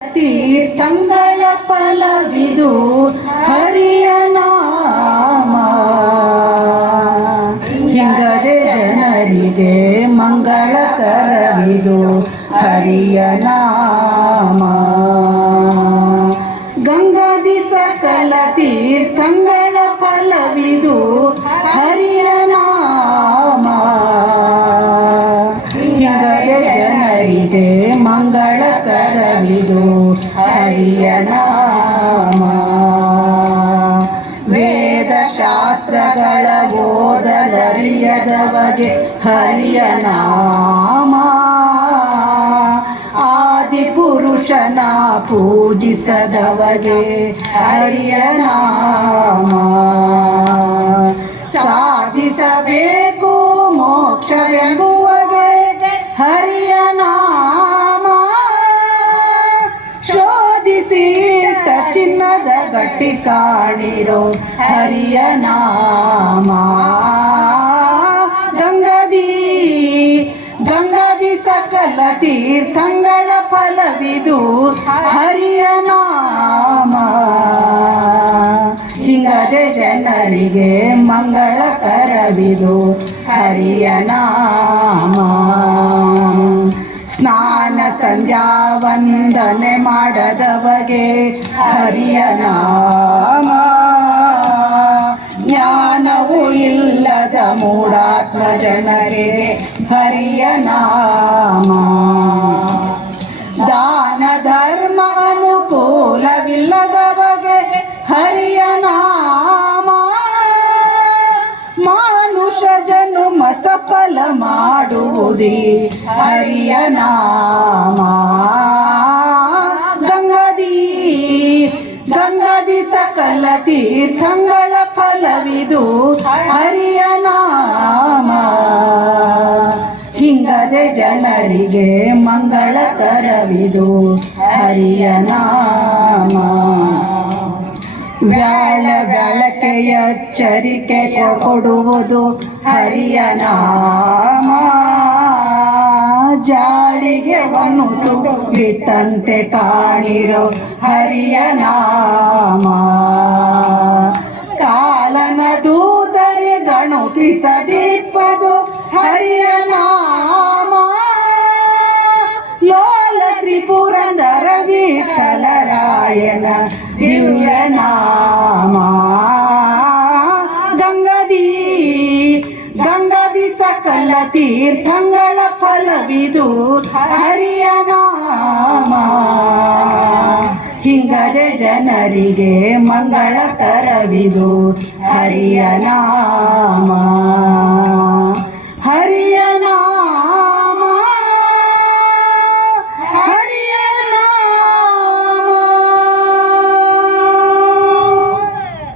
ತೀರ್ಥಂಗಳ ಫಲವಿದು ಹರಿಯ ನಾಮ. ಹಿಂಗದೆ ಜನರಿಗೆ ಮಂಗಳಕರವಿದು ಹರಿಯ ನಾಮ. ಗಂಗಾದಿ ಸಕಲ ತಂಗಳ ಫಲವಿದು ನಾಮ ವೇದ ಶಾಸ್ತ್ರಗಳ ಓದಲರಿಯದವಗೆ ಹರಿಯ ನಾಮ. ಆದಿ ಪುರುಷನ ಪೂಜಿಸದವಗೆ ಹರಿಯ ನಾಮ. ಗಟ್ಟಿ ಕಾಣಿರೋ ಹರಿಯ ನಾಮ. ಗಂಗದಿ ಗಂಗದಿ ಸಕಲ ತೀರ್ಥಂಗಳ ಫಲವಿದು ಹರಿಯ ನಾಮ. ಹಿಂಗದೆ ಜನರಿಗೆ ಮಂಗಳಕರವಿದು ಹರಿಯ ನಾಮ. ಸ್ನಾನ ಸಂಧ್ಯಾ ವಂದನೆ ಮಾಡದವಗೆ ಹರಿಯ ನಾಮ. ಜ್ಞಾನವು ಇಲ್ಲದ ಮೂಢಾತ್ಮ ಜನರಿಗೆ ಹರಿಯ ನಾಮ. ದಾನ ಧರ್ಮ ಅನುಕೂಲವಿಲ್ಲದವಗೆ ಸಫಲ ಮಾಡುವುದೇ ಹರಿಯ ನಾಮ. ಗಂಗದಿ ಗಂಗದಿ ಸಕಲ ತೀರ್ಥಂಗಳ ಫಲವಿದು ಹರಿಯ ನಾಮ. ಹಿಂಗದೆ ಜನರಿಗೆ ಮಂಗಳಕರವಿದು ಹರಿಯ ನಾಮ. ವ್ಯಾಳ ಚರಿಕೆಯ ಕೊಡುವುದು ಹರಿಯ ನಾಮ. ಜಾಳಿಗೆ ಒಂದು ಬಿಟ್ಟಂತೆ ಕಾಣಿರೋ ಹರಿಯ ನಾಮ. ಕಾಲನ ದೂತರೆ ಗಣುಪಿಸದಿಪ್ಪದು ಹರಿಯ ನಾಮ. ಲೋಲ ತ್ರಿಪುರಂದರ ವಿಠಲರಾಯನ ದಿವ್ಯ ತೀರ್ಥಂಗಳ ಫಲವಿದು ಹರಿಯ ನಾಮ. ಹಿಂಗದೆ ಜನರಿಗೆ ಮಂಗಳಕರವಿದು ಹರಿಯ ನಾಮ.